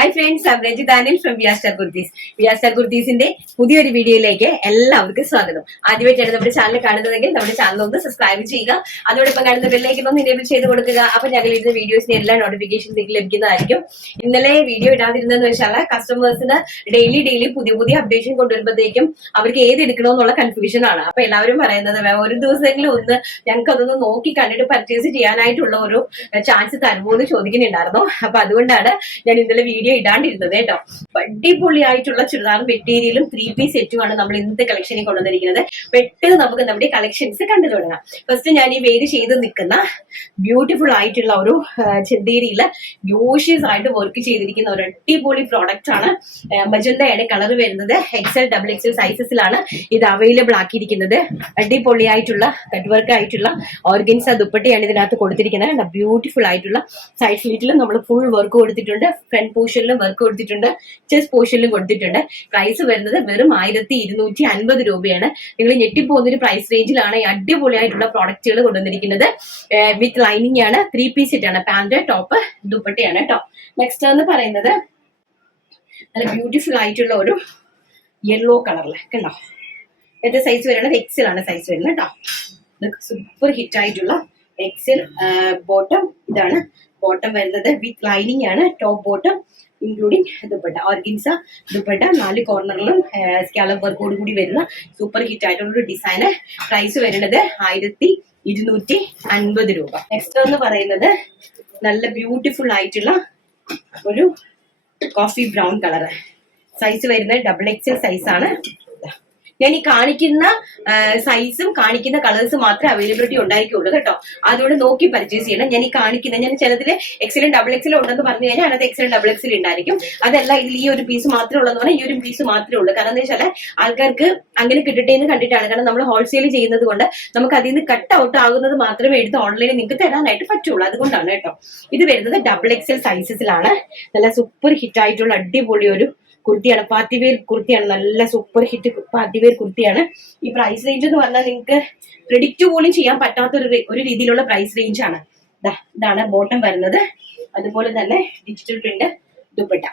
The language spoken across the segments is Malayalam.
Hi friends, I am Ranjith Danil from Viastar Kurtis. Viastar കുർത്തീസിന്റെ പുതിയൊരു വീഡിയോയിലേക്ക് എല്ലാവർക്കും സ്വാഗതം. ആദ്യമായിട്ടാണ് നമ്മുടെ ചാനൽ കാണുന്നതെങ്കിൽ നമ്മുടെ ചാനൽ ഒന്ന് സബ്സ്ക്രൈബ് ചെയ്യുക. അതോടൊപ്പം കാണുന്ന ബെല്ലൈക്കൺ ഒന്ന് എനേബിൾ ചെയ്ത് കൊടുക്കുക. അപ്പൊ ഞങ്ങൾ ഇടുന്ന വീഡിയോസിന് എല്ലാ നോട്ടിഫിക്കേഷൻ നിങ്ങൾക്ക് ലഭിക്കുന്നതായിരിക്കും. ഇന്നലെ വീഡിയോ ഇടാതിരുന്നതെന്ന് വെച്ചാൽ കസ്റ്റമേഴ്സിന് ഡെയിലി പുതിയ അപ്ഡേഷൻ കൊണ്ടുവരുമ്പോഴത്തേക്കും അവർക്ക് ഏത് എടുക്കണമെന്നുള്ള കൺഫ്യൂഷൻ ആണ്. അപ്പൊ എല്ലാവരും പറയുന്നത് ഒരു ദിവസമെങ്കിലും ഒന്ന് ഞങ്ങൾക്ക് അതൊന്ന് നോക്കി കണ്ടിട്ട് പർച്ചേസ് ചെയ്യാനായിട്ടുള്ള ഒരു ചാൻസ് തരുമോ എന്ന് ചോദിക്കുന്നുണ്ടായിരുന്നു. അപ്പൊ അതുകൊണ്ടാണ് ഞാൻ ഇന്നലെ വീഡിയോ ഇടാണ്ടിരുന്നത് കേട്ടോ. അടിപൊളിയായിട്ടുള്ള ചുരിദാർ മെറ്റീരിയലും 3-piece സെറ്റുമാണ് നമ്മൾ ഇന്നത്തെ കളക്ഷനിൽ കൊണ്ടുവന്നിരിക്കുന്നത്. പെട്ടെന്ന് നമുക്ക് നമ്മുടെ കളക്ഷൻസ് കണ്ടു തുടങ്ങാം. ഫസ്റ്റ് ഞാൻ ഈ വെയിറ്റ് ചെയ്ത് നിൽക്കുന്ന ബ്യൂട്ടിഫുൾ ആയിട്ടുള്ള ഒരു ചെന്തേരിയില് ഗ്ലോഷ്യസ് ആയിട്ട് വർക്ക് ചെയ്തിരിക്കുന്ന ഒരു അടിപൊളി പ്രോഡക്റ്റ് ആണ്. മജന്തയാണ് കളർ വരുന്നത്. XL, XXL സൈസസിലാണ് ഇത് അവൈലബിൾ ആക്കിയിരിക്കുന്നത്. അടിപൊളിയായിട്ടുള്ള കട്ട് വർക്ക് ആയിട്ടുള്ള ഓർഗൻസ ദുപ്പട്ടയാണ് ഇതിനകത്ത് കൊടുത്തിരിക്കുന്നത്. ബ്യൂട്ടിഫുൾ ആയിട്ടുള്ള സൈഡ് സ്ലീറ്റിലും നമ്മൾ ഫുൾ വർക്ക് കൊടുത്തിട്ടുണ്ട്. ഫ്രണ്ട് പോർഷനിലും വർക്ക് കൊടുത്തിട്ടുണ്ട്. ചെസ്റ്റ് പോർഷനിലും കൊടുത്തിട്ടുണ്ട്. പ്രൈസ് വരുന്നത് വെറും 1250 രൂപയാണ്. നിങ്ങൾ ഞെട്ടിപ്പോകുന്ന ഒരു പ്രൈസ് റേഞ്ചിലാണ് ഈ അടിപൊളിയായിട്ടുള്ള പ്രോഡക്റ്റുകൾ കൊണ്ടുവന്നിരിക്കുന്നത്. വിത്ത് ലൈനിങ് ആണ്. 3-piece സെറ്റ് ആണ്. പാന്റ്, ടോപ്പ്, ദുപ്പട്ടയാണ് കേട്ടോ. നെക്സ്റ്റ് എന്ന് പറയുന്നത് നല്ല ബ്യൂട്ടിഫുൾ ആയിട്ടുള്ള ഒരു യെല്ലോ കളറില് കണ്ടോ. എന്റെ സൈസ് വരുന്നത് XL ആണ് സൈസ് വരുന്നത് കേട്ടോ. സൂപ്പർ ഹിറ്റ് ആയിട്ടുള്ള XL ബോട്ടം. ഇതാണ് ബോട്ടം വരുന്നത്. വിത്ത് ലൈനിങ് ആണ്. Top bottom including dupatta. Organza dupatta 4 കോർണറിലും സ്കാലപ്പ് വർക്കോട് കൂടി വരുന്ന സൂപ്പർ ഹിറ്റ് ആയിട്ടുള്ള ഒരു ഡിസൈന്. പ്രൈസ് വരുന്നത് 1250 രൂപ. നെക്സ്റ്റ് എന്ന് പറയുന്നത് നല്ല ബ്യൂട്ടിഫുൾ ആയിട്ടുള്ള ഒരു കോഫി ബ്രൗൺ കളറ്. സൈസ് വരുന്നത് XXL സൈസാണ്. ഞാൻ ഈ കാണിക്കുന്ന സൈസും കാണിക്കുന്ന കളേഴ്സും മാത്രമേ അവൈലബിലിറ്റി ഉണ്ടായിരിക്കുള്ളൂ കേട്ടോ. അതുകൊണ്ട് നോക്കി പർച്ചേസ് ചെയ്യണം. ഞാൻ ഈ കാണിക്കുന്ന ഞാൻ ചിലതില് XL, XXL ഉണ്ടെന്ന് പറഞ്ഞു കഴിഞ്ഞാൽ അതിനകത്ത് XL, XXL ഉണ്ടായിരിക്കും. അതല്ല ഇതിൽ ഈ ഒരു പീസ് മാത്രമേ ഉള്ളൂ എന്ന് പറഞ്ഞാൽ ഈ ഒരു പീസ് മാത്രമേ ഉള്ളൂ. കാരണം എന്താ വെച്ചാൽ ആൾക്കാർക്ക് അങ്ങനെ കിട്ടട്ടെ എന്ന് കണ്ടിട്ടാണ്. കാരണം നമ്മൾ ഹോൾസെയിൽ ചെയ്യുന്നത് കൊണ്ട് നമുക്ക് അതിൽ നിന്ന് കട്ട് ഔട്ട് ആകുന്നത് മാത്രമേ എടുത്ത് ഓൺലൈനിൽ നിങ്ങൾക്ക് തരാനായിട്ട് പറ്റുള്ളൂ. അതുകൊണ്ടാണ് കേട്ടോ. ഇത് വരുന്നത് XXL സൈസസിലാണ്. നല്ല സൂപ്പർ ഹിറ്റ് ആയിട്ടുള്ള അടിപൊളി ഒരു കുർത്തിയാണ്. പാർട്ടി വെയർ കുർത്തിയാണ്. നല്ല സൂപ്പർ ഹിറ്റ് പാർട്ടി വെയർ കുർത്തിയാണ്. ഈ പ്രൈസ് റേഞ്ച് എന്ന് പറഞ്ഞാൽ നിങ്ങൾക്ക് പ്രെഡിക്റ്റ് പോലും ചെയ്യാൻ പറ്റാത്ത ഒരു രീതിയിലുള്ള പ്രൈസ് റേഞ്ച് ആണ്. ഇതാണ് ബോട്ടം വരുന്നത്. അതുപോലെ തന്നെ ഡിജിറ്റൽ പ്രിന്റ് ദുപ്പട്ട.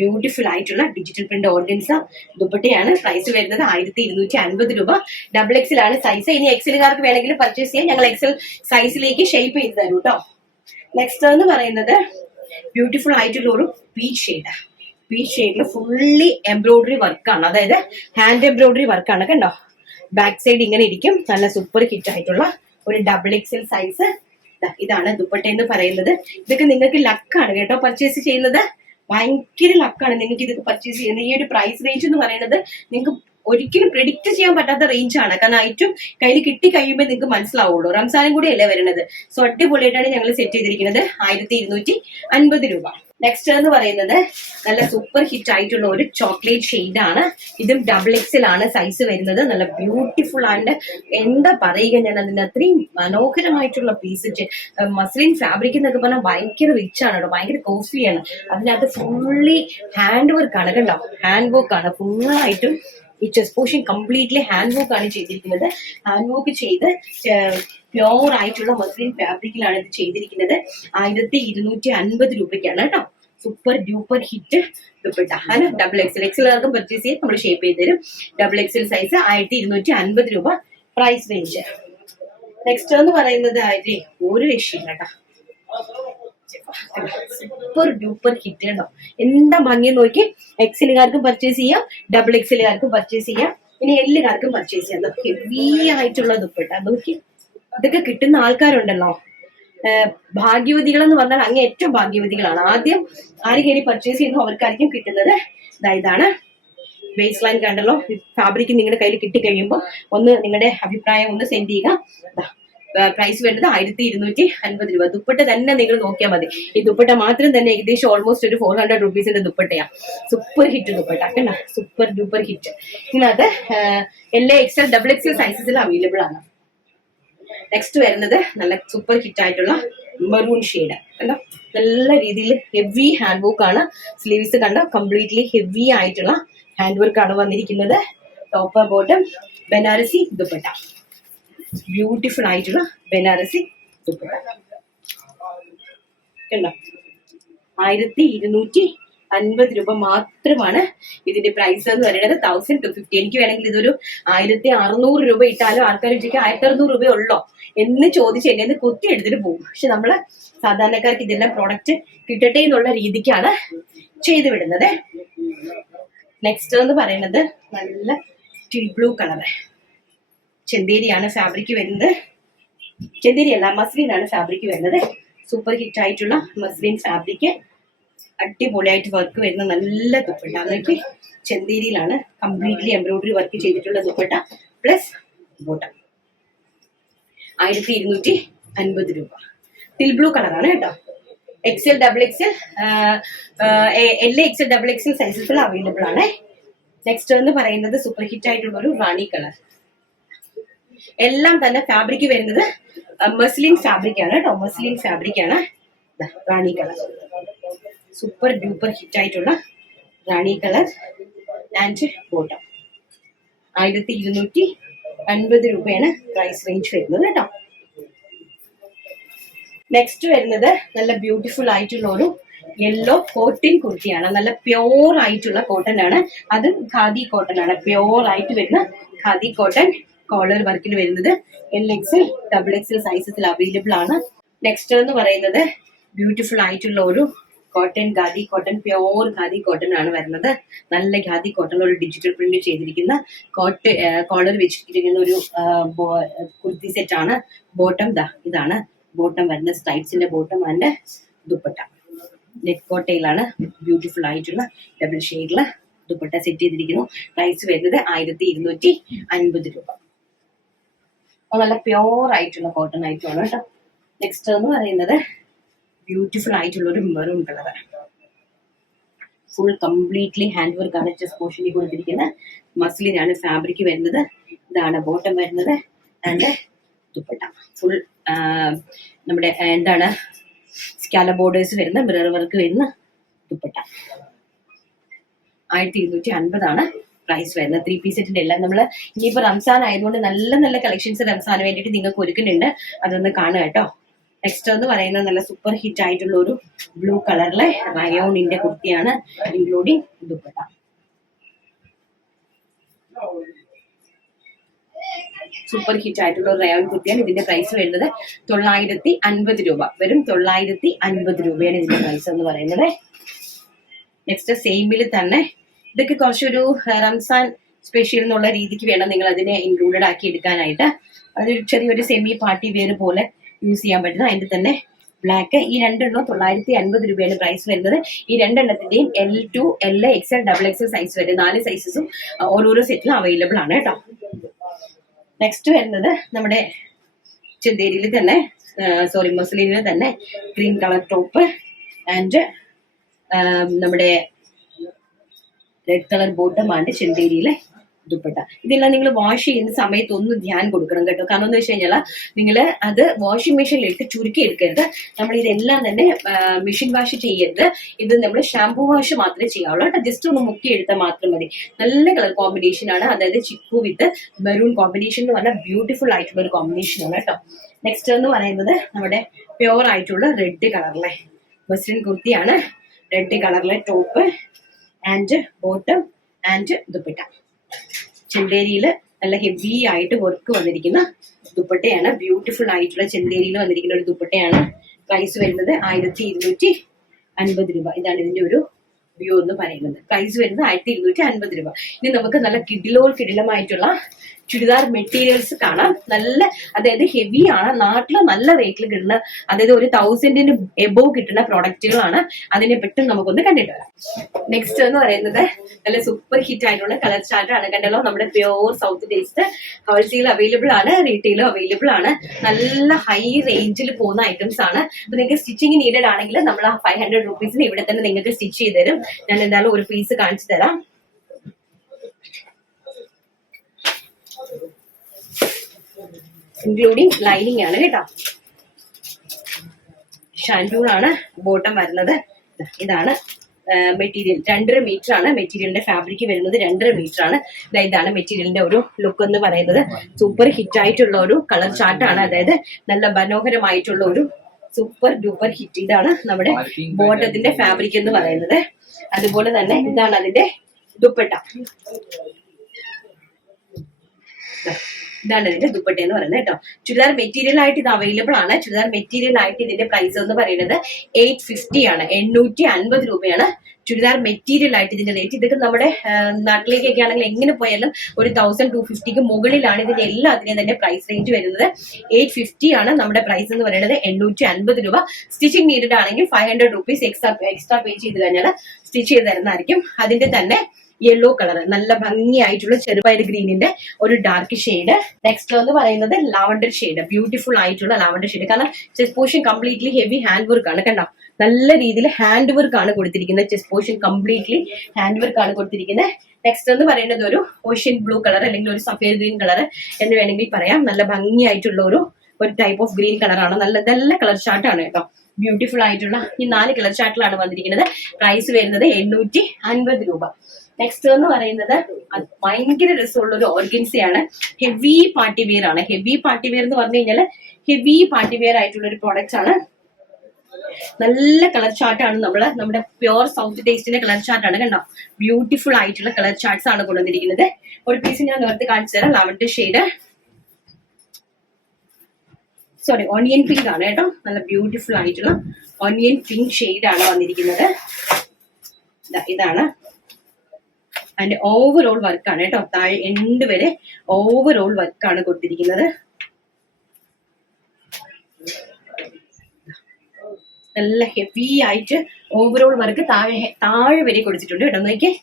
ബ്യൂട്ടിഫുൾ ആയിട്ടുള്ള ഡിജിറ്റൽ പ്രിന്റ് ഓർഗൻസ ദുപ്പട്ടയാണ്. പ്രൈസ് വരുന്നത് 1250 രൂപ. XXL ആണ് സൈസ്. ഇനി XL-കാർക്ക് വേണമെങ്കിൽ പർച്ചേസ് ചെയ്യാൻ ഞങ്ങൾ XL സൈസിലേക്ക് ഷേപ്പ് ചെയ്ത് തരും കേട്ടോ. നെക്സ്റ്റ് എന്ന് പറയുന്നത് ബ്യൂട്ടിഫുൾ ആയിട്ടുള്ള ഒരു പീച്ച് ഷെയ്ഡിൽ ഫുള്ളി എംബ്രോയിഡറി വർക്കാണ്. അതായത് ഹാൻഡ് എംബ്രോയിഡറി വർക്കാണ് കണ്ടോ. ബാക്ക് സൈഡ് ഇങ്ങനെ ഇരിക്കും. നല്ല സൂപ്പർ ഹിറ്റ് ആയിട്ടുള്ള ഒരു XXL സൈസ്. ഇതാണ് ദുപ്പട്ട എന്ന് പറയുന്നത്. ഇതൊക്കെ നിങ്ങൾക്ക് ലക്കാണ് കേട്ടോ പർച്ചേസ് ചെയ്യുന്നത്. ഭയങ്കര ലക്കാണ് നിങ്ങൾക്ക് ഇതൊക്കെ പർച്ചേസ് ചെയ്യുന്നത്. ഈ ഒരു പ്രൈസ് റേഞ്ച് എന്ന് പറയുന്നത് നിങ്ങൾക്ക് ഒരിക്കലും പ്രെഡിക്റ്റ് ചെയ്യാൻ പറ്റാത്ത റേഞ്ച് ആണ്. കാരണം ഐറ്റം കയ്യിൽ കിട്ടി കഴിയുമ്പോൾ നിങ്ങൾക്ക് മനസ്സിലാവുള്ളൂ. റംസാനും കൂടി അല്ലേ വരുന്നത്. സോ അടിപൊളിയായിട്ടാണ് ഞങ്ങൾ സെറ്റ് ചെയ്തിരിക്കുന്നത്. 1250 രൂപ. നെക്സ്റ്റ് എന്ന് പറയുന്നത് നല്ല സൂപ്പർ ഹിറ്റ് ആയിട്ടുള്ള ഒരു ചോക്ലേറ്റ് ഷെയ്ഡ് ആണ്. ഇതും XXL ആണ് സൈസ് വരുന്നത്. നല്ല ബ്യൂട്ടിഫുൾ ആൻഡ് എന്താ പറയുക ഞാൻ അതിന് അത്രയും മനോഹരമായിട്ടുള്ള പീസ്. മസ്ലിൻ ഫാബ്രിക് എന്നൊക്കെ പറഞ്ഞാൽ ഭയങ്കര റിച്ച് ആണ് കേട്ടോ. ഭയങ്കര കോസ്റ്റ്ലിയാണ്. അതിനകത്ത് ഫുള്ളി ഹാൻഡ് വർക്ക് ആണ് കണ്ടോ. ഹാൻഡ് വർക്ക് ആണ് ഫുള്ളായിട്ടും. ഈ chest portion completely hand work ആണ് ചെയ്തിരിക്കുന്നത്. ഹാൻഡ് വർക്ക് ചെയ്ത് പ്യോർ ആയിട്ടുള്ള മസ്ലിൻ ഫാബ്രിക്കിലാണ് ഇത് ചെയ്തിരിക്കുന്നത്. 1250 രൂപയ്ക്കാണ് കേട്ടോ. സൂപ്പർ ഡ്യൂപ്പർ ഹിറ്റ് ദുപ്പട്ട ആണ്. XXL പർച്ചേസ് ചെയ്ത് നമ്മൾ ഷേപ്പ് ചെയ്ത് തരും. XXL സൈസ് 1250 രൂപ പ്രൈസ് റേഞ്ച്. നെക്സ്റ്റ് എന്ന് പറയുന്നത് ഒരു രക്ഷയില്ല കേട്ടോ. സൂപ്പർ ഡ്യൂപ്പർ ഹിറ്റ് കേട്ടോ. എന്താ ഭംഗി നോക്കി. XL-കാർക്കും പർച്ചേസ് ചെയ്യാം. XXL-കാർക്കും പർച്ചേസ് ചെയ്യാം. ഇനി L-കാർക്കും പർച്ചേസ് ചെയ്യാം. ഹെവി ആയിട്ടുള്ള ദുപ്പട്ട നോക്കി. ഇതൊക്കെ കിട്ടുന്ന ആൾക്കാരുണ്ടല്ലോ, ഭാഗ്യവതികൾ എന്ന് പറഞ്ഞാൽ അങ്ങ് ഏറ്റവും ഭാഗ്യവതികളാണ്. ആദ്യം ആര് കയറി പർച്ചേസ് ചെയ്യുന്നു അവർക്കായിരിക്കും കിട്ടുന്നത്. ഇതാണ് ബേസ് ലൈൻ കണ്ടല്ലോ. ഫാബ്രിക് നിങ്ങളുടെ കയ്യിൽ കിട്ടിക്കഴിയുമ്പോൾ ഒന്ന് നിങ്ങളുടെ അഭിപ്രായം ഒന്ന് സെൻഡ് ചെയ്യുക. പ്രൈസ് വരുന്നത് 1250 രൂപ. ദുപ്പട്ട തന്നെ നിങ്ങൾ നോക്കിയാൽ മതി. ഈ ദുപ്പട്ട മാത്രം തന്നെ ഏകദേശം ഓൾമോസ്റ്റ് ഒരു 400 റുപ്പീസിന്റെ ദുപ്പട്ടയാണ്. സൂപ്പർ ഹിറ്റ് ദുപ്പട്ട കണ്ട. Super duper hit. ഇതിനകത്ത് XL, XXL സൈസസിൽ അവൈലബിൾ ആണ്. നെക്സ്റ്റ് വരുന്നത് നല്ല സൂപ്പർ ഹിറ്റ് ആയിട്ടുള്ള മെറൂൺ ഷെയ്ഡ് കണ്ടോ. നല്ല രീതിയിൽ ഹെവി ഹാൻഡ് വർക്ക് ആണ്. സ്ലീവ്സ് കണ്ടോ കംപ്ലീറ്റ്ലി ഹെവി ആയിട്ടുള്ള ഹാൻഡ് വർക്ക് ആണ് വന്നിരിക്കുന്നത്. Top bottom Banarasi dupatta. Beautiful ആയിട്ടുള്ള ബനാറസി ദുപ്പട്ട കണ്ടോ. 1250 രൂപ മാത്രമാണ് ഇതിന്റെ പ്രൈസ് എന്ന് പറയുന്നത്. 1250. എനിക്ക് വേണമെങ്കിൽ ഇതൊരു 1600 രൂപ ഇട്ടാലും ആൾക്കാർ വിചാരിക്കും 1600 രൂപ ഉള്ളോ എന്ന് ചോദിച്ച് എന്നെ കുത്തി എടുത്തിട്ട് പോകും. പക്ഷെ നമ്മള് സാധാരണക്കാർക്ക് ഇതെല്ലാം പ്രോഡക്റ്റ് കിട്ടട്ടെ എന്നുള്ള രീതിക്കാണ് ചെയ്തു വിടുന്നത്. നെക്സ്റ്റ് എന്ന് പറയുന്നത് നല്ല ടീൽ ബ്ലൂ കളറ് ചെന്തേരിയാണ് ഫാബ്രിക് വരുന്നത്. ചെന്തേരിയല്ല, മസ്ലിനാണ് ഫാബ്രിക് വരുന്നത്. സൂപ്പർ ഹിറ്റ് ആയിട്ടുള്ള മസ്ലിൻ ഫാബ്രിക്, അടിപൊളിയായിട്ട് വർക്ക് വരുന്ന നല്ല ദുപ്പട്ട. അതൊക്കെ ചെന്തേരിയിലാണ് കംപ്ലീറ്റ്ലി എംബ്രോയിഡറി വർക്ക് ചെയ്തിട്ടുള്ള ദുപ്പട്ട പ്ലസ് ബോട്ടം. 1250 രൂപ. ടിൽ ബ്ലൂ കളറാണ് കേട്ടോ. XL, XXL, XL, XXL സൈസസിൽ അവൈലബിൾ ആണ്. നെക്സ്റ്റ് എന്ന് പറയുന്നത് സൂപ്പർ ഹിറ്റ് ആയിട്ടുള്ള ഒരു റാണി കളർ. എല്ലാം തന്നെ ഫാബ്രിക് വരുന്നത് മസ്ലിൻ ഫാബ്രിക് ആണ് കേട്ടോ. മസ്ലിൻ ഫാബ്രിക് ആണ്. റാണി കളർ സൂപ്പർ ഡ്യൂപ്പർ ഹിറ്റ് ആയിട്ടുള്ള റാണി കളർ ആൻഡ് ബോട്ടം. 1250 രൂപയാണ് പ്രൈസ് റേഞ്ച് വരുന്നത് കേട്ടോ. നെക്സ്റ്റ് വരുന്നത് നല്ല ബ്യൂട്ടിഫുൾ ആയിട്ടുള്ള ഒരു യെല്ലോ കോട്ടൺ കുർത്തിയാണ്. നല്ല പ്യോർ ആയിട്ടുള്ള കോട്ടൺ ആണ്. അത് ഖാദി കോട്ടൺ ആണ്. പ്യോർ ആയിട്ട് വരുന്ന ഖാദി കോട്ടൺ. കോളർ വർക്കിൽ വരുന്നത് LXL, XXL സൈസസിൽ അവൈലബിൾ ആണ്. നെക്സ്റ്റ് എന്ന് പറയുന്നത് ബ്യൂട്ടിഫുൾ ആയിട്ടുള്ള ഒരു cotton, khadi cotton, pure khadi cotton ആണ് വരുന്നത്. നല്ല ഖാദി കോട്ടൺ ഒരു ഡിജിറ്റൽ പ്രിന്റ് ചെയ്തിരിക്കുന്ന കോളർ വെച്ചിരിക്കുന്ന ഒരു കുർത്തി സെറ്റ് ആണ്. ബോട്ടം ഇതാണ് ബോട്ടം വരുന്ന സ്ട്രൈപ്സിന്റെ ബോട്ടം ആൻഡ് ദുപ്പട്ട. നെറ്റ് കോട്ടയിലാണ് ബ്യൂട്ടിഫുൾ ആയിട്ടുള്ള ഡബിൾ ഷെയ്ഡില് ദുപ്പട്ട സെറ്റ് ചെയ്തിരിക്കുന്നു. പ്രൈസ് വരുന്നത് 1250 രൂപ. നല്ല പ്യോർ ആയിട്ടുള്ള കോട്ടൺ ആയിട്ടുള്ള കേട്ടോ. നെക്സ്റ്റ് എന്ന് പറയുന്നത് ബ്യൂട്ടിഫുൾ ആയിട്ടുള്ള ഒരു maroon colour. Full completely hand work ആണ് ചെസ്റ്റ് പോർഷനിൽ കൊടുത്തിരിക്കുന്ന മസ്ലിനാണ് ഫാബ്രിക് വരുന്നത്. ഇതാണ് ബോട്ടം വരുന്നത് ആൻഡ് ദുപ്പട്ട. ഫുൾ നമ്മുടെ എന്താണ് സ്കാല ബോർഡേഴ്സ് വരുന്ന മിറർ വർക്ക് വരുന്ന ദുപ്പട്ട. 1250 പ്രൈസ് വരുന്നത്. 3 പീസ് സെറ്റിന്റെ എല്ലാം നമ്മൾ ഇനിയിപ്പോ റംസാൻ ആയതുകൊണ്ട് നല്ല നല്ല കളക്ഷൻസ് റംസാന് വേണ്ടിയിട്ട് നിങ്ങൾക്ക് ഒരുക്കുന്നുണ്ട്. അതൊന്ന് കാണുക കേട്ടോ. നെക്സ്റ്റ് എന്ന് പറയുന്നത് നല്ല സൂപ്പർ ഹിറ്റ് ആയിട്ടുള്ള ഒരു ബ്ലൂ കളറിലെ റയോണിന്റെ കുർത്തിയാണ്, ഇൻക്ലൂഡിങ് ദുപ്പട്ട. സൂപ്പർ ഹിറ്റ് ആയിട്ടുള്ള ഒരു റയോൺ കുർത്തിയാണ്. ഇതിന്റെ പ്രൈസ് വരുന്നത് 950 രൂപ. വെറും 950 രൂപയാണ് ഇതിന്റെ പ്രൈസ് എന്ന് പറയുന്നത്. നെക്സ്റ്റ് സെയിമിൽ തന്നെ ഇതൊക്കെ കുറച്ചൊരു റംസാൻ സ്പെഷ്യൽ എന്നുള്ള രീതിക്ക് വേണം നിങ്ങൾ അതിനെ ഇൻക്ലൂഡഡ് ആക്കി എടുക്കാനായിട്ട്. അതൊരു ചെറിയൊരു സെമി പാർട്ടി വെയർ പോലെ യൂസ് ചെയ്യാൻ പറ്റുന്ന അതിന്റെ തന്നെ ബ്ലാക്ക്. ഈ രണ്ടെണ്ണം 950 രൂപയാണ് പ്രൈസ് വരുന്നത്. ഈ രണ്ടെണ്ണത്തിന്റെയും L2, L, XL, XXL size വരെ 4 സൈസസും ഓരോരോ സെറ്റിലും അവൈലബിൾ ആണ് കേട്ടോ. നെക്സ്റ്റ് വരുന്നത് നമ്മുടെ ചെന്തേരിയിൽ തന്നെ മസ്ലിനിൽ തന്നെ ഗ്രീൻ കളർ ടോപ്പ് ആൻഡ് നമ്മുടെ റെഡ് കളർ ബോട്ടം ആണ് ചെന്തേരിയിലെ ദുപ്പട്ട. ഇതെല്ലാം നിങ്ങൾ വാഷ് ചെയ്യുന്ന സമയത്ത് ഒന്ന് ധ്യാനം കൊടുക്കണം കേട്ടോ. കാരണം എന്ന് വെച്ച് കഴിഞ്ഞാൽ നിങ്ങൾ അത് വാഷിംഗ് മെഷീനിലിട്ട് ചുരുക്കി എടുക്കരുത്. നമ്മൾ ഇതെല്ലാം തന്നെ മെഷീൻ വാഷ് ചെയ്യരുത്. ഇത് നമ്മൾ ഷാംപൂ വാഷ് മാത്രമേ ചെയ്യാവുള്ളൂ കേട്ടോ. ജസ്റ്റ് ഒന്ന് മുക്കി എടുത്താൽ മാത്രം മതി. നല്ല കളർ കോമ്പിനേഷൻ ആണ്. അതായത് ചിക്കു വിത്ത് മെറൂൺ കോമ്പിനേഷൻ എന്ന് പറഞ്ഞാൽ ബ്യൂട്ടിഫുൾ ആയിട്ടുള്ള ഒരു കോമ്പിനേഷൻ ആണ് കേട്ടോ. നെക്സ്റ്റ് എന്ന് പറയുന്നത് നമ്മുടെ പ്യോർ ആയിട്ടുള്ള റെഡ് കളറിലെ മസ്ലിൻ കുർത്തിയാണ്. റെഡ് കളറിലെ top and bottom and dupatta. ചെന്തേരിയില് നല്ല ഹെവി ആയിട്ട് വർക്ക് വന്നിരിക്കുന്ന ദുപ്പട്ടയാണ്. ബ്യൂട്ടിഫുൾ ആയിട്ടുള്ള ചെന്തേരിയിൽ വന്നിരിക്കുന്ന ഒരു ദുപ്പട്ടയാണ്. പ്രൈസ് വരുന്നത് 1250 രൂപ. ഇതാണ് ഇതിന്റെ ഒരു വ്യൂ എന്ന് പറയുന്നത്. പ്രൈസ് വരുന്നത് 1250 രൂപ. ഇനി നമുക്ക് നല്ല കിടിലമായിട്ടുള്ള ചുരിദാർ മെറ്റീരിയൽസ് കാണാം. നല്ല അതായത് ഹെവി ആണ്. നാട്ടില് നല്ല റേറ്റിൽ കിട്ടുന്ന, അതായത് ഒരു 1000 എബോവ് കിട്ടുന്ന പ്രോഡക്റ്റുകളാണ്. അതിനെ പെട്ടെന്ന് നമുക്കൊന്ന് കണ്ടിട്ട് വരാം. നെക്സ്റ്റ് എന്ന് പറയുന്നത് നല്ല സൂപ്പർ ഹിറ്റ് ആയിട്ടുള്ള കളർ ചാർട്ട് ആണ്. കണ്ടല്ലോ, നമ്മുടെ pure south taste wholesale available ആണ്, റീറ്റെയിലും അവൈലബിൾ ആണ്. നല്ല ഹൈ റേഞ്ചിൽ പോകുന്ന ഐറ്റംസ് ആണ്. അപ്പൊ നിങ്ങൾക്ക് സ്റ്റിച്ചിങ് നീഡഡ് ആണെങ്കിൽ നമ്മൾ 500 രൂപീസിന് ഇവിടെ തന്നെ നിങ്ങൾക്ക് സ്റ്റിച്ച് ചെയ്ത് തരും. ഞാൻ എന്തായാലും ഒരു പീസ് കാണിച്ചു തരാം. ഇൻക്ലൂഡിങ് ലൈനിങ് ആണ് കേട്ടോ. ഷാൻഡൂൺ ആണ് ബോട്ടം വരുന്നത്. ഇതാണ് മെറ്റീരിയൽ. 2.5 മീറ്റർ ആണ് മെറ്റീരിയലിന്റെ ഫാബ്രിക് വരുന്നത്. 2.5 മീറ്റർ ആണ്. ഇതാണ് മെറ്റീരിയലിന്റെ ഒരു ലുക്ക് എന്ന് പറയുന്നത്. സൂപ്പർ ഹിറ്റ് ആയിട്ടുള്ള ഒരു കളർ ചാർട്ടാണ്. അതായത് നല്ല മനോഹരമായിട്ടുള്ള ഒരു സൂപ്പർ ഡൂപ്പർ ഹിറ്റ്. ഇതാണ് നമ്മുടെ ബോട്ടത്തിന്റെ ഫാബ്രിക് എന്ന് പറയുന്നത്. അതുപോലെ തന്നെ ഇതാണ് അതിന്റെ ദുപ്പട്ട. ഇതാണ് ഇതിന്റെ ദുപ്പട്ട എന്ന് പറയുന്നത് കേട്ടോ. ചുരിദാർ മെറ്റീരിയൽ ആയിട്ട് ഇത് അവൈലബിൾ ആണ്. ചുരിദാർ മെറ്റീരിയൽ ആയിട്ട് ഇതിന്റെ പ്രൈസ് എന്ന് പറയുന്നത് 850 ആണ്, 850 രൂപയാണ് ചുരിദാർ മെറ്റീരിയൽ ആയിട്ട് ഇതിന്റെ റേറ്റ്. ഇതൊക്കെ നമ്മുടെ നാട്ടിലേക്കൊക്കെ ആണെങ്കിൽ എങ്ങനെ പോയാലും ഒരു 1250 മുകളിലാണ് ഇതിന്റെ എല്ലാത്തിനെയും തന്നെ പ്രൈസ് റേഞ്ച് വരുന്നത്. 850 ആണ് നമ്മുടെ പ്രൈസ് എന്ന് പറയുന്നത്, 850 രൂപ. സ്റ്റിച്ചിങ് നീഡഡ് ആണെങ്കിൽ 500 rupees എക്സ്ട്രാ പേ ചെയ്ത് കഴിഞ്ഞാൽ സ്റ്റിച്ച് ചെയ്ത് തരുന്നതായിരിക്കും. അതിന്റെ തന്നെ യെല്ലോ കളർ, നല്ല ഭംഗിയായിട്ടുള്ള ചെറുപയർ ഗ്രീനിന്റെ ഒരു ഡാർക്ക് ഷെയ്ഡ്. നെക്സ്റ്റ് എന്ന് പറയുന്നത് ലാവണ്ടർ ഷെയ്ഡ്, ബ്യൂട്ടിഫുൾ ആയിട്ടുള്ള ലാവണ്ടർ ഷെയ്ഡ്. കാരണം chest portion completely heavy hand work ആണ്. കണ്ടോ, നല്ല രീതിയിൽ ഹാൻഡ് വർക്ക് ആണ് കൊടുത്തിരിക്കുന്നത്. Chest portion completely hand work ആണ് കൊടുത്തിരിക്കുന്നത്. നെക്സ്റ്റ് എന്ന് പറയുന്നത് ഒരു ഓഷ്യൻ ബ്ലൂ കളർ അല്ലെങ്കിൽ ഒരു സഫേദ് ഗ്രീൻ കളർ എന്ന് വേണമെങ്കിൽ പറയാം. നല്ല ഭംഗിയായിട്ടുള്ള ഒരു ടൈപ്പ് ഓഫ് ഗ്രീൻ കളറാണ്. നല്ല കളർ ചാർട്ടാണ് കേട്ടോ. ബ്യൂട്ടിഫുൾ ആയിട്ടുള്ള ഈ 4 കളർ ചാർട്ടിലാണ് വന്നിരിക്കുന്നത്. പ്രൈസ് വരുന്നത് 850 രൂപ. നെക്സ്റ്റ് എന്ന് പറയുന്നത് ഭയങ്കര രസമുള്ള ഒരു ഓർഗൻസയാണ്. ഹെവി പാർട്ടി വെയർ ആണ്. ഹെവി പാർട്ടി വെയർ എന്ന് പറഞ്ഞു കഴിഞ്ഞാൽ ഹെവി പാർട്ടി വെയർ ആയിട്ടുള്ള ഒരു പ്രോഡക്റ്റ് ആണ്. നല്ല കളർ ചാർട്ടാണ്. നമ്മുടെ പ്യോർ സൗത്ത് ടേസ്റ്റിന്റെ കളർ ചാർട്ടാണ്. കണ്ടോ, ബ്യൂട്ടിഫുൾ ആയിട്ടുള്ള കളർ ചാർട്ട്സ് ആണ് കൊണ്ടുവന്നിരിക്കുന്നത്. ഒരു പീസ് ഞാൻ നേരത്തെ കാണിച്ചു തരാം. ലാവണ്ടർ ഷെയ്ഡ്, ഓണിയൻ പിങ്ക് ആണ് കേട്ടോ. നല്ല ബ്യൂട്ടിഫുൾ ആയിട്ടുള്ള ഓണിയൻ പിങ്ക് ഷെയ്ഡ് ആണ് വന്നിരിക്കുന്നത്. ഇതാണ് അതിന്റെ ഓവറോൾ വർക്കാണ് കേട്ടോ. താഴെ എൻഡ് വരെ ഓവറോൾ വർക്കാണ് കൊടുത്തിരിക്കുന്നത്. നല്ല ഹെവി ആയിട്ട് ഓവറോൾ വർക്ക് താഴെ വരെ കൊടുത്തിട്ടുണ്ട് കേട്ടോ. നോക്കിയേ,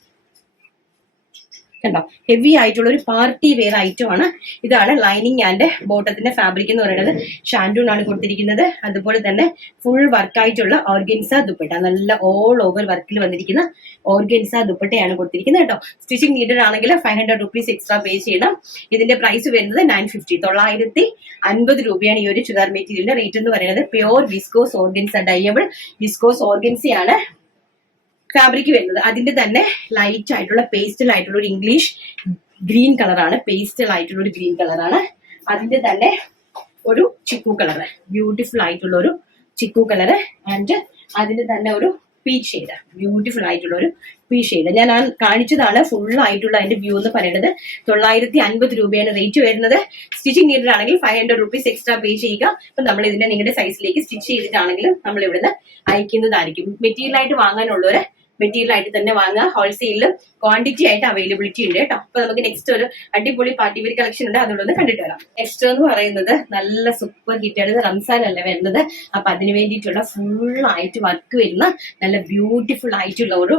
കണ്ടോ, ഹെവി ആയിട്ടുള്ള ഒരു പാർട്ടി വെയർ ഐറ്റം ആണ്. ഇതാണ് ലൈനിങ് ആൻഡ് ബോട്ടത്തിന്റെ ഫാബ്രിക് എന്ന് പറയുന്നത്. ഷാൻഡൂൺ ആണ് കൊടുത്തിരിക്കുന്നത്. അതുപോലെ തന്നെ ഫുൾ വർക്കായിട്ടുള്ള ഓർഗൻസ ദുപ്പട്ട, നല്ല ഓൾ ഓവർ വർക്കിൽ വന്നിരിക്കുന്ന ഓർഗൻസ ദുപ്പട്ടയാണ് കൊടുത്തിരിക്കുന്നത് കേട്ടോ. സ്റ്റിച്ചിങ് നീഡഡ് ആണെങ്കിൽ 500 rupees എക്സ്ട്രാ പേ ചെയ്യണം. ഇതിന്റെ പ്രൈസ് വരുന്നത് 950, 950 രൂപയാണ് ഈ ഒരു ചുരിദാർ മെറ്റീരിയലിന്റെ റേറ്റ് എന്ന് പറയുന്നത്. Pure viscose organza, dyeable viscose ഓർഗൻസയാണ് ഫാബ്രിക് വരുന്നത്. അതിന്റെ തന്നെ ലൈറ്റ് ആയിട്ടുള്ള പേസ്റ്റൽ ആയിട്ടുള്ള ഒരു ഇംഗ്ലീഷ് ഗ്രീൻ കളറാണ്. പേസ്റ്റൽ ആയിട്ടുള്ള ഒരു ഗ്രീൻ കളറാണ്. അതിന്റെ തന്നെ ഒരു ചിക്കു കളർ, ബ്യൂട്ടിഫുൾ ആയിട്ടുള്ള ഒരു ചിക്കു കളർ. ആൻഡ് അതിന്റെ തന്നെ ഒരു പീച്ച് ഷെയ്ഡ്, ബ്യൂട്ടിഫുൾ ആയിട്ടുള്ള ഒരു പീച്ച് ഷെയ്ഡ്. ഞാൻ കാണിച്ചതാണ് ഫുൾ ആയിട്ടുള്ള അതിന്റെ വ്യൂ എന്ന് പറയുന്നത്. 950 രൂപയാണ് റേറ്റ് വരുന്നത്. സ്റ്റിച്ചിങ് നീഡഡ് ആണെങ്കിൽ 500 rupees എക്സ്ട്രാ പേ ചെയ്യുക. അപ്പൊ നമ്മൾ ഇതിന്റെ നിങ്ങളുടെ സൈസിലേക്ക് സ്റ്റിച്ച് ചെയ്തിട്ടാണെങ്കിലും നമ്മൾ ഇവിടുന്ന് അയക്കുന്നതായിരിക്കും. മെറ്റീരിയൽ ആയിട്ട് വാങ്ങാനുള്ളവര് മെറ്റീരിയൽ ആയിട്ട് തന്നെ വാങ്ങുക. ഹോൾസെയിലും ക്വാണ്ടിറ്റി ആയിട്ട് അവൈലബിലിറ്റി ഉണ്ട് കേട്ടോ. അപ്പൊ നമുക്ക് നെക്സ്റ്റ് ഒരു അടിപൊളി പാർട്ടി വെയർ കളക്ഷൻ ഉണ്ട്, അതുകൊണ്ട് കണ്ടിട്ട് വരാം. നെക്സ്റ്റ് എന്ന് പറയുന്നത് നല്ല സൂപ്പർ ഹിറ്റാണ്. റംസാൻ അല്ല വരുന്നത്. അപ്പൊ അതിന് വേണ്ടിയിട്ടുള്ള ഫുൾ ആയിട്ട് വർക്ക് വരുന്ന നല്ല ബ്യൂട്ടിഫുൾ ആയിട്ടുള്ള ഒരു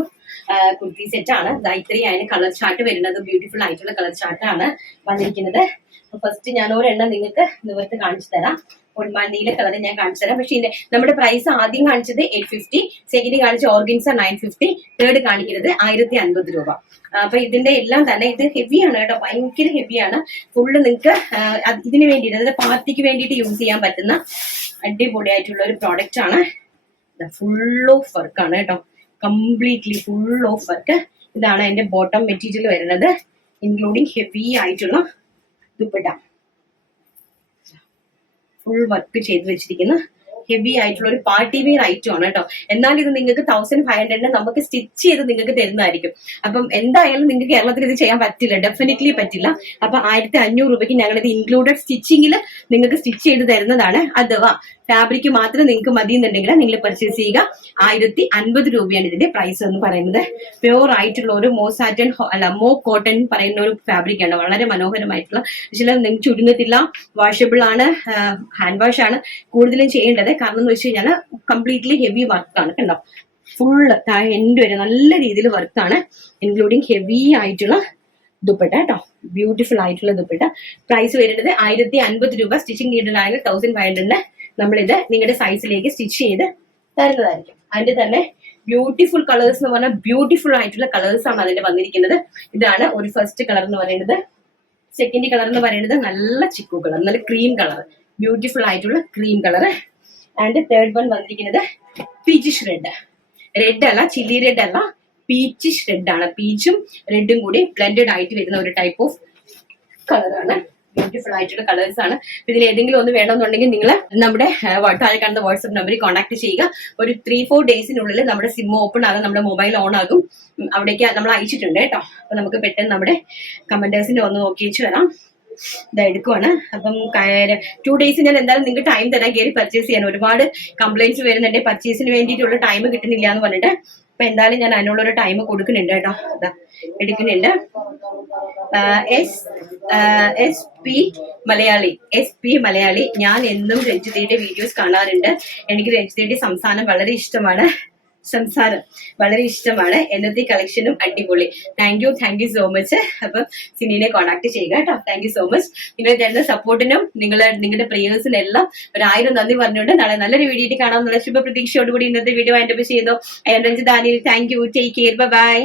കുർത്തി സെറ്റ് ആണ്. ഇത്രയാണ് കളർ ചാർട്ട് വരുന്നത്. ബ്യൂട്ടിഫുൾ ആയിട്ടുള്ള കളർ ചാർട്ടാണ് വന്നിരിക്കുന്നത്. ഫസ്റ്റ് ഞാൻ ഒരെണ്ണം നിങ്ങൾക്ക് നിവർത്തി കാണിച്ചു തരാം. നീല കളർ ഞാൻ കാണിച്ചു തരാം. പക്ഷേ നമ്മുടെ പ്രൈസ് ആദ്യം കാണിച്ചത് 850, സെക്കൻഡ് കാണിച്ച ഓർഗൻസ 950, തേർഡ് കാണിക്കുന്നത് 1050 രൂപ. അപ്പൊ ഇതിന്റെ എല്ലാം തന്നെ ഇത് ഹെവിയാണ് കേട്ടോ, ഭയങ്കര ഹെവിയാണ്. ഫുള്ള് നിങ്ങൾക്ക് ഇതിന് വേണ്ടിയിട്ട്, അതായത് പാർട്ടിക്ക് വേണ്ടിയിട്ട് യൂസ് ചെയ്യാൻ പറ്റുന്ന അടിപൊളിയായിട്ടുള്ള ഒരു പ്രോഡക്റ്റ് ആണ്. ഫുൾ ഓഫ് വർക്കാണ് കേട്ടോ, കംപ്ലീറ്റ്ലി ഫുൾ ഓഫ് വർക്ക്. ഇതാണ് എന്റെ ബോട്ടം മെറ്റീരിയൽ വരുന്നത്, ഇൻക്ലൂഡിങ് ഹെവി ആയിട്ടുള്ള ദുപ്പട്ട. ഫുൾ വർക്ക് ചെയ്ത് വെച്ചിരിക്കുന്ന ഹെവി ആയിട്ടുള്ള ഒരു പാർട്ടി വെയർ ഐറ്റം ആണ് കേട്ടോ. എന്നാൽ ഇത് നിങ്ങൾക്ക് 1500 നമുക്ക് സ്റ്റിച്ച് ചെയ്ത് നിങ്ങൾക്ക് തരുന്നതായിരിക്കും. അപ്പം എന്തായാലും നിങ്ങൾക്ക് കേരളത്തിൽ ഇത് ചെയ്യാൻ പറ്റില്ല, ഡെഫിനറ്റ്ലി പറ്റില്ല. അപ്പൊ 1500 രൂപയ്ക്ക് ഞങ്ങളിത് ഇൻക്ലൂഡഡ് സ്റ്റിച്ചിങ്ങിൽ നിങ്ങൾക്ക് സ്റ്റിച്ച് ചെയ്ത് തരുന്നതാണ്. അഥവാ ഫാബ്രിക് മാത്രം നിങ്ങൾക്ക് മതി എന്നുണ്ടെങ്കിൽ നിങ്ങൾ പർച്ചേസ് ചെയ്യുക. 1050 രൂപയാണ് ഇതിന്റെ പ്രൈസ് എന്ന് പറയുന്നത്. പ്യോർ ആയിട്ടുള്ള ഒരു മോസാറ്റൻ മോ കോട്ടൺ പറയുന്ന ഒരു ഫാബ്രിക് ആണ്. വളരെ മനോഹരമായിട്ടുള്ള, പക്ഷേ നിങ്ങൾക്ക് ചുരുങ്ങത്തില്ല, വാഷബിൾ ആണ്, ഹാൻഡ് വാഷ് ആണ് കൂടുതലും ചെയ്യേണ്ടത്. കാരണം എന്ന് വെച്ച് കഴിഞ്ഞാൽ കംപ്ലീറ്റ്ലി ഹെവി വർക്കാണ്. കണ്ടോ, ഫുള്ള് എൻഡ് വരെ നല്ല രീതിയിൽ വർക്കാണ്, ഇൻക്ലൂഡിങ് ഹെവി ആയിട്ടുള്ള ദുപ്പട്ട കേട്ടോ. ബ്യൂട്ടിഫുൾ ആയിട്ടുള്ള ദുപ്പട്ട. പ്രൈസ് വരുന്നത് 1050 രൂപ. സ്റ്റിച്ചിങ് നീഡഡ് ആണെങ്കിൽ 1500 നമ്മളിത് നിങ്ങളുടെ സൈസിലേക്ക് സ്റ്റിച്ച് ചെയ്ത് തരുന്നതായിരിക്കും. അതിന്റെ തന്നെ ബ്യൂട്ടിഫുൾ കളേഴ്സ് എന്ന് പറഞ്ഞാൽ ബ്യൂട്ടിഫുൾ ആയിട്ടുള്ള കളേഴ്സ് ആണ് അതിന്റെ വന്നിരിക്കുന്നത്. ഇതാണ് ഒരു ഫസ്റ്റ് കളർ എന്ന് പറയുന്നത്. സെക്കൻഡ് കളർ എന്ന് പറയുന്നത് നല്ല ചിക്കു കളർ, നല്ല ക്രീം കളർ, ബ്യൂട്ടിഫുൾ ആയിട്ടുള്ള cream colour. And third one വന്നിരിക്കുന്നത് പീച്ചിഷ് റെഡ്. റെഡ് അല്ല, ചില്ലി റെഡ് അല്ല, പീച്ചിഷ് റെഡ് ആണ്. പീച്ചും റെഡും കൂടി ബ്ലെൻഡഡ് ആയിട്ട് വരുന്ന ഒരു ടൈപ്പ് ഓഫ് കളറാണ്. ബ്യൂട്ടിഫുൾ ആയിട്ടുള്ള കളേഴ്സ് ആണ്. ഇതിൽ ഏതെങ്കിലും ഒന്ന് വേണമെന്നുണ്ടെങ്കിൽ നിങ്ങൾ നമ്മുടെ താഴെ കാണുന്ന വാട്സ്ആപ്പ് നമ്പറിൽ കോൺടാക്ട് ചെയ്യുക. ഒരു 3-4 ഡേയ്സിനുള്ളിൽ നമ്മുടെ സിം ഓപ്പൺ ആകും, നമ്മുടെ മൊബൈൽ ഓൺ ആകും. അവിടേക്ക് നമ്മൾ അയച്ചിട്ടുണ്ട് കേട്ടോ. അപ്പൊ നമുക്ക് പെട്ടെന്ന് നമ്മുടെ കമന്റേഴ്സിന്റെ ഒന്ന് നോക്കി വെച്ച് വരാം. ഇത് എടുക്കുവാണ്. അപ്പം 2 ഡേയ്സ് ഞാൻ എന്തായാലും നിങ്ങൾക്ക് ടൈം തരാൻ കയറി പർച്ചേസ് ചെയ്യാൻ. ഒരുപാട് കംപ്ലൈന്റ്സ് വരുന്നുണ്ട് പർച്ചേസിന് വേണ്ടിയിട്ടുള്ള ടൈം കിട്ടുന്നില്ല എന്ന് പറഞ്ഞിട്ട്. അപ്പൊ എന്തായാലും ഞാൻ അതിനുള്ളൊരു ടൈം കൊടുക്കുന്നുണ്ട് കേട്ടോ. അതാ എടുക്കുന്നുണ്ട്. SP മലയാളി. ഞാൻ എന്നും രഞ്ജിതയുടെ വീഡിയോസ് കാണാറുണ്ട്. എനിക്ക് രഞ്ജിതയുടെ സംസാരം വളരെ ഇഷ്ടമാണ്. എന്നത്തെ കളക്ഷനും അടിപൊളി. Thank you so much. അപ്പം സിനിനെ കോൺടാക്ട് ചെയ്യുക കേട്ടോ. Thank you so much. നിങ്ങൾ തരുന്ന സപ്പോർട്ടിനും നിങ്ങളുടെ പ്രേയേഴ്സിനും എല്ലാം 1000 നന്ദി പറഞ്ഞുകൊണ്ട് നാളെ നല്ലൊരു വീഡിയോ കാണാമെന്നുള്ള ശുഭ പ്രതീക്ഷയോടുകൂടി ഇന്നത്തെ വീഡിയോ വൈൻഡപ്പ് ചെയ്യുന്നു. Ranjitha, thank you. Take care. By.